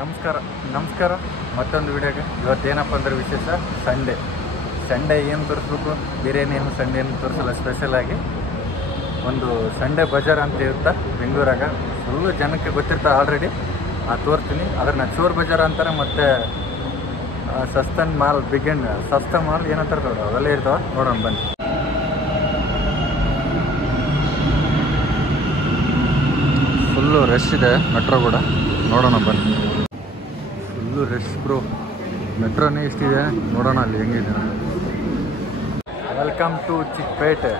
ನಮಸ್ಕಾರ ಮತ್ತೊಂದು ವಿಡಿಯೋಗೆ ಇವತ್ತೇನಪ್ಪ ಅಂದ್ರೆ ವಿಶೇಷ ಸಂಡೇ ಏನು ತೋರಿಸ್ಬೇಕು, ಬಿರಿಯಾನಿ ಏನು ಸಂಡೇ ಏನು ತೋರಿಸಲ್ಲ. ಸ್ಪೆಷಲಾಗಿ ಒಂದು ಸಂಡೇ ಬಜಾರ್ ಅಂತ ಇರುತ್ತೆ ಬೆಂಗಳೂರಾಗ. ಫುಲ್ಲು ಜನಕ್ಕೆ ಗೊತ್ತಿರ್ತಾರೆ ಆಲ್ರೆಡಿ. ತೋರಿಸ್ತೀನಿ. ಅದನ್ನು ಚೋರ್ ಬಜಾರ್ ಅಂತಾರೆ. ಮತ್ತು ಸಸ್ತನ್ ಮಾಲ್, ಸಸ್ತಾ ಮಾಲ್ ಏನಂತಾರೆ ನೋಡು, ಅವೆಲ್ಲ ಇರ್ತಾವೆ. ನೋಡೋಣ ಬನ್ನಿ. ಫುಲ್ಲು ರಶ್ ಇದೆ ಮೆಟ್ರೋ ಕೂಡ, ನೋಡೋಣ ಬನ್ನಿ. Full rush bro. ಮೆಟ್ರೋನೇ ಎಷ್ಟಿದೆ ನೋಡೋಣ ಅಲ್ಲಿ ಹೆಂಗಿದೆ. Welcome to Chickpet.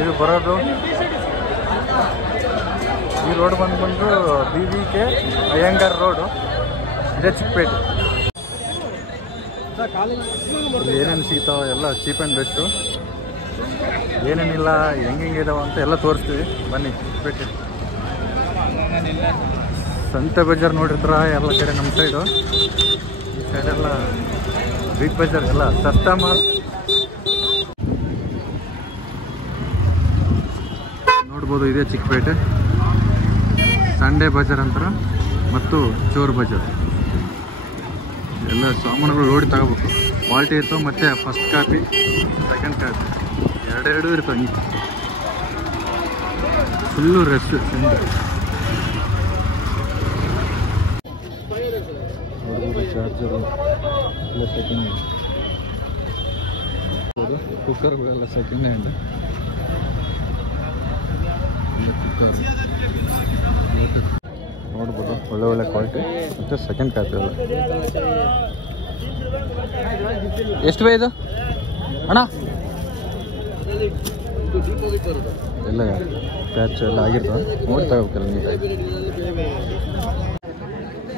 ಇದು ಬರೋದು ಈ ರೋಡ್ ಬಂದು BVK ಅಯ್ಯಂಗಾರ್ ರೋಡು. ಇದೇ ಚಿಕ್ಕಪೇಟೆ. ಏನೇನು ಸಿಗ್ತಾವೆ ಎಲ್ಲ ಚೀಪ್ ಆ್ಯಂಡ್ ಬೆಸ್ಟು. ಏನೇನಿಲ್ಲ, ಹೆಂಗಿದಾವೆ ಅಂತ ಎಲ್ಲ ತೋರಿಸ್ತೀವಿ ಬನ್ನಿ. ಚಿಕ್ಕಪೇಟೆ ಸಂತೆ ಬಜಾರ್ ನೋಡಿರ್ತಾರ ಎಲ್ಲ ಕಡೆ. ನಮ್ಮ ಸೈಡು ಈ ಸೈಡೆಲ್ಲ ಬಿಗ್ ಬಜಾರ್, ಎಲ್ಲ ಸಸ್ತಾ ಮಾಲ್ ನೋಡ್ಬೋದು. ಇದೇ ಚಿಕ್ಕಪೇಟೆ ಸಂಡೇ ಬಜಾರ್ ಅಂತಾರೆ, ಮತ್ತು ಚೋರ್ ಬಜಾರ್. ಎಲ್ಲ ಸಾಮಾನುಗಳು ನೋಡಿ ತಗೋಬೇಕು. ಕ್ವಾಲಿಟಿ ಇರ್ತವೆ, ಮತ್ತು ಫಸ್ಟ್ ಕಾಪಿ ಸೆಕೆಂಡ್ ಕಾಪಿ ಎರಡೆರಡು ಇರ್ತವೆ. ಹಿಂಗೆ ಫುಲ್ಲು ರಶ್. ನೋಡ್ಬೋದು ಚಾರ್ಜರು ಎಲ್ಲ ಸೆಕೆಂಡ್ ಹ್ಯಾಂಡ್. ಕುಕ್ಕರ್ಗಳೆಲ್ಲ ಸೆಕೆಂಡ್ ಹ್ಯಾಂಡ್. ಕುಕ್ಕರ್ ನೋಡ್ಬೋದು, ಒಳ್ಳೆ ಕ್ವಾಲಿಟಿ ಮತ್ತು ಸೆಕೆಂಡ್ ಕಾಪಿ ಎಲ್ಲ. ಎಷ್ಟು ಬೈ ಇದು ಅಣ್ಣ? ಎಲ್ಲ ಪ್ಯಾಚ್ ಎಲ್ಲ ಆಗಿರ್ತವೆ, ನೋಡಿ ತಗೋಬೇಕಲ್ಲ ನೀಟಾಗಿ.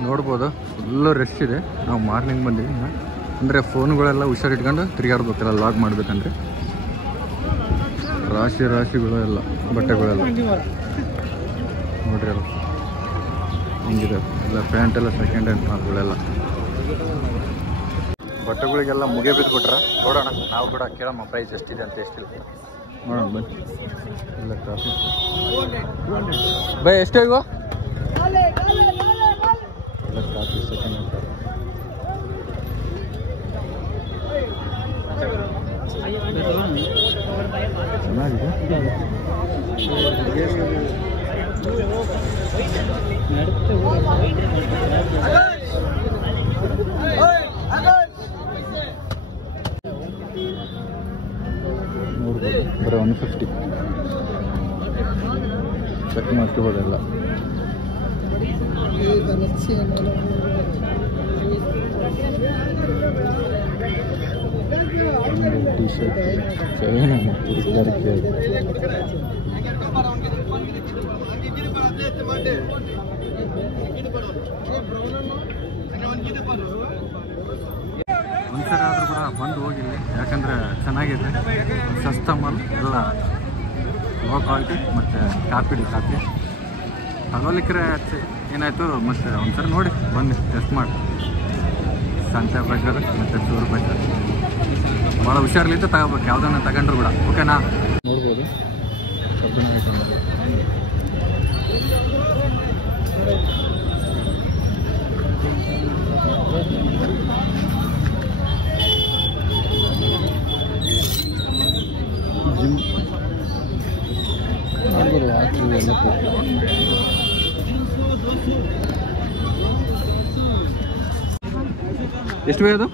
ನೋಡ್ಬೋದು ಫುಲ್ಲು ರಶ್ ಇದೆ. ನಾವು ಮಾರ್ನಿಂಗ್ ಬಂದೀವಿ. ಅಂದರೆ ಫೋನ್ಗಳೆಲ್ಲ ಹುಷಾರಿಟ್ಕೊಂಡು ತಿರುಗಾಡ್ಬೇಕಲ್ಲ ಲಾಗ್ ಮಾಡಬೇಕಂದ್ರೆ. ರಾಶಿಗಳು ಎಲ್ಲ ಬಟ್ಟೆಗಳೆಲ್ಲ ನೋಡ್ರಿ ಅಲ್ಲ ಹಿಂಗಿದೆ. ಎಲ್ಲ ಪ್ಯಾಂಟ್ ಎಲ್ಲ ಸೆಕೆಂಡ್ ಹ್ಯಾಂಡ್ ಮಾಲ್ಗಳೆಲ್ಲ. ಬಟ್ಟೆಗಳಿಗೆಲ್ಲ ಮುಗಿ ಬಿದ್ದುಬಿಟ್ರೆ ನೋಡೋಣ. ನಾವು ಕೂಡ ಕೇಳಮ್ಮ ಪ್ರೈಸ್ ಎಷ್ಟಿದೆ ಅಂತ. ಎಷ್ಟಿಲ್ಲ ನೋಡೋಣ ಬನ್ನಿ. ಎಲ್ಲ ಕಾಫಿ ಬೈ ಎಷ್ಟು ಇವು? ಎಲ್ಲ ಕಾಫಿ ಸೆಕೆಂಡ್ ಹ್ಯಾಂಡ್. ಚೆನ್ನಾಗಿದೆ. ನೋಡ್ಬೋದು ಬರೀ 150 ಚೆಕ್ ಮಾಡ್ಕೋಬೋದೆಲ್ಲ. ಟಿ ಶರ್ಟ್ 750 ಒಂದ್ಸರಿ ಆದರೂ ಕೂಡ ಬಂದು ಹೋಗಿಲ್ಲ, ಯಾಕಂದರೆ ಚೆನ್ನಾಗಿದೆ. ಸಸ್ತಾ ಮಾಲ್ ಎಲ್ಲ ಲೋ ಕ್ವಾಲಿಟಿ ಮತ್ತು ಕಾಪಿ ತಗೋಲಿಕ್ಕರೆ ಏನಾಯಿತು. ಮತ್ತು ಒಂದ್ಸರಿ ನೋಡಿ ಬಂದು ಟೆಸ್ಟ್ ಮಾಡಿ. ಸಂತೆ ಬಜಾರ್ ಮತ್ತು ಚೂರು ಬಜಾರ್ ಭಾಳ ಹುಷಾರ್ಲಿಂದ ತಗೋಬೇಕು, ಯಾವುದನ್ನ ತಗೊಂಡ್ರು ಕೂಡ. ಓಕೆನಾ? ನೋಡ್ಬೋದು ಜಿಮ್ ನೋಡ್ಬೋದು. ಆಕ್ಚುಲಿ ಎಲ್ಲ ಎಷ್ಟು ಬೈ ಅದು?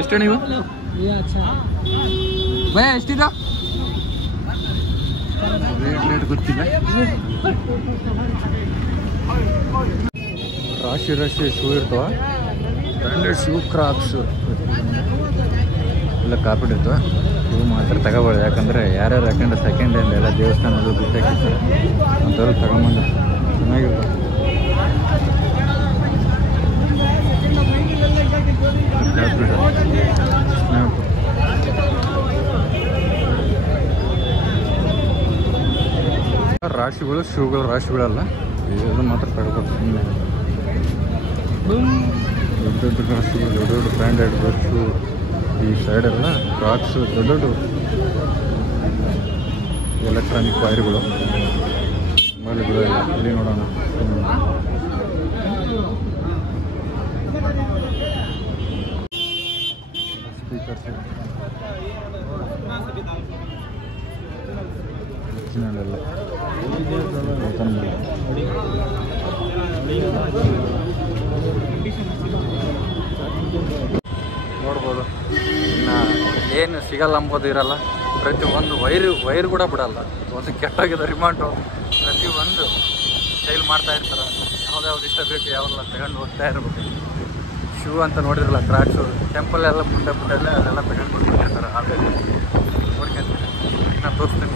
ಎಷ್ಟು ನೀವು ಬೈ ಎಷ್ಟಿದ? ರೇಟ್ ಗೊತ್ತಿಲ್ಲ. ರಾಶಿ ಶೂ ಇರ್ತವ. ಬ್ರ್ಯಾಂಡೆಡ್ ಶೂ, ಕ್ರಾಕ್ಸ್ ಎಲ್ಲ ಕಾಪಿಡ್ ಇರ್ತವೆ. ಇವು ಮಾತ್ರ ತಗೋಬೋದು, ಯಾಕಂದರೆ ಯಾರ್ಯಾರು ಯಾಕಂದ್ರೆ ಸೆಕೆಂಡ್ ಹ್ಯಾಂಡ್ ಎಲ್ಲ ದೇವಸ್ಥಾನಗಳು ಬಿಟ್ಟಾಕಿರ್ತಾರೆ ಅಂಥವ್ರು ತಗೊಂಬಂದು ಚೆನ್ನಾಗಿರ್ತವೆ. ರಾಶಿಗಳು, ಶೂಗಳು ರಾಶಿಗಳಲ್ಲ. ಇದು ಮಾತ್ರ ತಗೋಬೇಕು. ದೊಡ್ಡ ಬಸ್ಸು, ದೊಡ್ಡ ದೊಡ್ಡ ಬ್ರ್ಯಾಂಡೆಡ್ ಬಸ್ಸು. ಈ ಸೈಡೆಲ್ಲ ಕ್ರಾಕ್ಸು, ದೊಡ್ಡ ದೊಡ್ಡ ಎಲೆಕ್ಟ್ರಾನಿಕ್ ವೈರ್ಗಳು, ಮೊಬೈಲ್ಗಳು ಎಲ್ಲ. ಇಲ್ಲಿ ನೋಡೋಣ ಸ್ಪೀಕರ್ಸ್ ಒರಿಜಿನಲ್ ನೋಡ್ಬೋದು. ಇನ್ನು ಏನು ಸಿಗಲ್ಲ ಅಂಬೋದು ಇರಲ್ಲ. ಪ್ರತಿಯೊಂದು ವೈರ್ ಕೂಡ ಬಿಡಲ್ಲ. ಒಂದು ಕೆಟ್ಟೋಗಿದ್ದ ರಿಮೋಟು ಪ್ರತಿಯೊಂದು ಸೇಲ್ ಮಾಡ್ತಾ ಇರ್ತಾರೆ. ಯಾವ್ದು ಇಷ್ಟ ಬೇಕು ಯಾವೆಲ್ಲ ತಗೊಂಡು ಹೋಗ್ತಾ ಇರ್ಬೇಕು. ಶೂ ಅಂತ ನೋಡಿದ್ರಲ್ಲ, ಕ್ರಾಕ್ಸು, ಟೆಂಪಲ್ಲೆಲ್ಲ ಮುಂದೆ ಅಲ್ಲೆಲ್ಲ ತಗೊಂಡು ಬಿಡ್ತಿರ್ತಾರೆ. ಆಮೇಲೆ ನೋಡ್ಕೊಂತೀನಿ, ನಾನು ತೋರಿಸ್ತೀನಿ.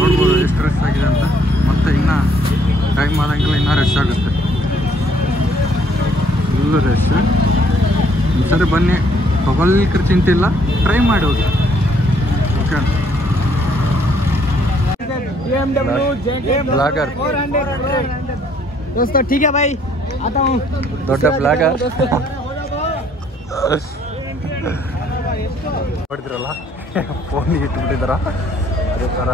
ನೋಡ್ಬೋದು ಎಷ್ಟು ರಶ್ ಆಗಿದೆ ಅಂತ. ಮತ್ತು ಇನ್ನೂ ಟೈಮ್ ಆದಂಗೆಲ್ಲ ಇನ್ನೂ ರಶ್ ಆಗುತ್ತೆ. Full rush. ಒಂದ್ಸರಿ ಬನ್ನಿ, ತಗೊಳ್ಲಿಕ್ಕೆ ಚಿಂತಿಲ್ಲ, ಟ್ರೈ ಮಾಡಿ ಹೋಗಿ. ಓಕೆ. ಬ್ಲಾಗರ್ दोस्तों ठीक है भाई, आता हूँ. ದೊಡ್ಡ ಬ್ಲಾಗರ್ ನೋಡಿದ್ರಲ್ಲ, ಫೋನಿಗೆ ಇಟ್ಬಿಟ್ಟಿದಾರ. ಅದೇ ಥರ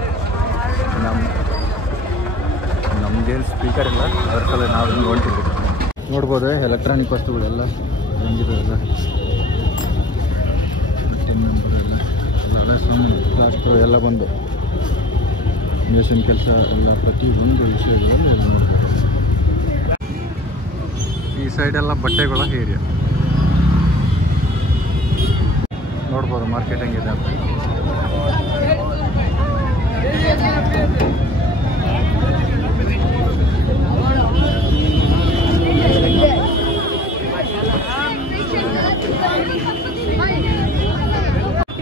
ನಮ್ಗೇನು ಸ್ಪೀಕರ್ ಇಲ್ಲ, ಅದ್ರ ಸಲ ನಾವು ಹಿಂಗೆ ಹೊಂಟಿದ್ವಿ. ನೋಡ್ಬೋದು ಎಲೆಕ್ಟ್ರಾನಿಕ್ ವಸ್ತುಗಳೆಲ್ಲ ಹೆಂಗಿದೆ ಎಲ್ಲ. ಎಲ್ಲ ಎಲ್ಲ ಬಂದು ಮಿಷನ್ ಕೆಲಸ ಎಲ್ಲ ಪ್ರತಿಯೊಂದು ವಿಷಯಗಳಲ್ಲಿ ಎಲ್ಲ ನೋಡ್ಬೋದು. ಈ ಸೈಡೆಲ್ಲ ಬಟ್ಟೆಗಳ ಏರಿಯಾ ನೋಡ್ಬೋದು. ಮಾರ್ಕೆಟ್ ಹೆಂಗಿದೆ ಅಂತ.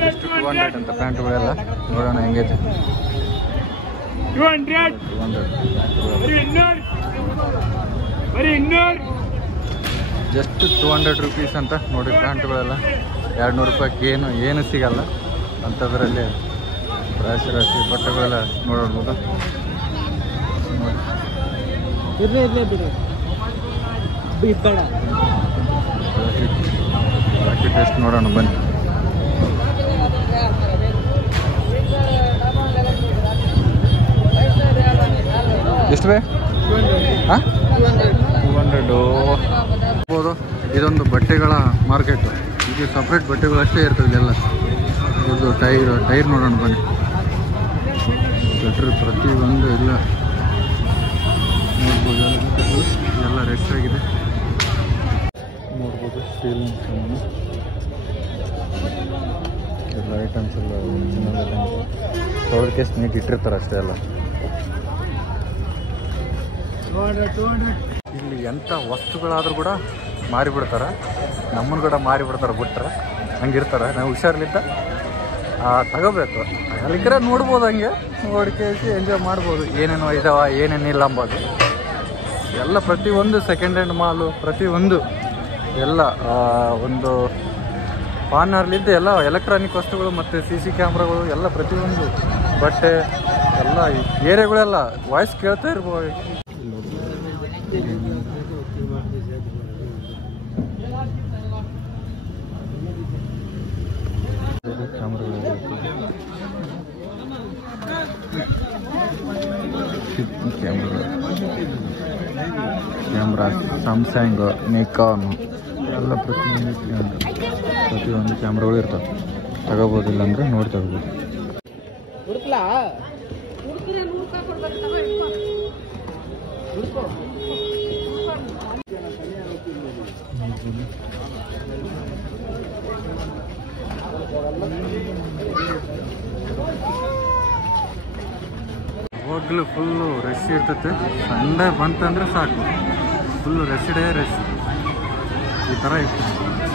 ಎಷ್ಟು 200 ಅಂತ ಪ್ಯಾಂಟುಗಳೆಲ್ಲ ನೋಡೋಣ ಹೆಂಗೈತೆ. 200 ಜಸ್ಟ್ 200 ರುಪೀಸ್ ಅಂತ ನೋಡಿ. ಪ್ಯಾಂಟುಗಳೆಲ್ಲ 200 ರೂಪಾಯಿಗೆ ಏನು ಸಿಗಲ್ಲ ಅಂಥದ್ರಲ್ಲಿ ರಾಶಿ ಬಟ್ಟೆಗಳೆಲ್ಲ ನೋಡೋದು. ರಾಕಿ ಟೆಸ್ಟ್ ನೋಡೋಣ ಬನ್ನಿ. ಎಷ್ಟು ಬೇ? ಹಾಂ 200 ಹೋಗ್ಬೋದು. ಇದೊಂದು ಬಟ್ಟೆಗಳ ಮಾರ್ಕೆಟು. ಇದು ಸಪ್ರೇಟ್ ಬಟ್ಟೆಗಳು ಅಷ್ಟೇ ಇರ್ತವೆ ಇಲ್ಲೆಲ್ಲ. ಇದು ಟೈರ್ ನೋಡೋಣ ಬನ್ನಿ. ಸ್ವೆಟ್ರ್ ಪ್ರತಿಯೊಂದು ಎಲ್ಲ ನೋಡ್ಬೋದು. ಎಲ್ಲ ರೆಸ್ಟ್ ಆಗಿದೆ ನೋಡ್ಬೋದು. ಸ್ಟೀಲ್ ಸಾಮಾನು ಎಲ್ಲ ಐಟಮ್ಸ್ ಎಲ್ಲ ಒರಿಜಿನಲ್ ಐಟಮ್ಸ್. ತೊಳೆದಕ್ಕೆ ನೀಟ್ ಇಟ್ಟಿರ್ತಾರೆ ಅಷ್ಟೇ ಎಲ್ಲ. ಇಲ್ಲಿ ಎಂಥ ವಸ್ತುಗಳಾದರೂ ಕೂಡ ಮಾರಿಬಿಡ್ತಾರೆ. ನಮ್ಮನ್ನು ಕೂಡ ಮಾರಿಬಿಡ್ತಾರೆ. ಬಿಟ್ರೆ ಹಂಗಿರ್ತಾರೆ. ನಾವು ಹುಷಾರ್ಲಿದ್ದ ತಗೋಬೇಕು. ಅಲ್ಲಿಕರ ನೋಡ್ಬೋದು, ಹಂಗೆ ನೋಡಿ ಕೇಳಿಸಿ ಎಂಜಾಯ್ ಮಾಡ್ಬೋದು. ಏನೇನೋ ಇದಾವ, ಏನೇನಿಲ್ಲ ಅಂಬೋದು ಎಲ್ಲ. ಪ್ರತಿಯೊಂದು ಸೆಕೆಂಡ್ ಹ್ಯಾಂಡ್ ಮಾಲು, ಪ್ರತಿಯೊಂದು ಎಲ್ಲ ಒಂದು ಪಾರ್ನರ್ಲಿದ್ದು ಎಲ್ಲ ಎಲೆಕ್ಟ್ರಾನಿಕ್ ವಸ್ತುಗಳು ಮತ್ತು CC ಕ್ಯಾಮ್ರಾಗಳು ಎಲ್ಲ ಪ್ರತಿಯೊಂದು ಬಟ್ಟೆ ಎಲ್ಲ ಏರಿಯಾಗಳೆಲ್ಲ ವಾಯ್ಸ್ ಕೇಳ್ತಾ ಇರ್ಬೋದು. ಕ್ಯಾಮ್ರಾ ಸ್ಯಾಮ್ಸಂಗ್, ನಿಕಾನ್ ಎಲ್ಲ ಪ್ರತಿಯೊಂದು ಕ್ಯಾಮ್ರಾಗಳು ಇರ್ತವೆ. ತಗೋಬೋದಿಲ್ಲ ಅಂದರೆ ನೋಡಿ ತಗೋಬೋದು. ಯಾವಾಗಲೂ ಫುಲ್ಲು ರಶ್ ಇರ್ತೈತೆ. ಸಂಡೇ ಬಂತಂದ್ರೆ ಸಾಕು, ಫುಲ್ಲು ರಶ್ಡೇ ರಶ್ ಈ ಥರ ಇರ್ತದೆ.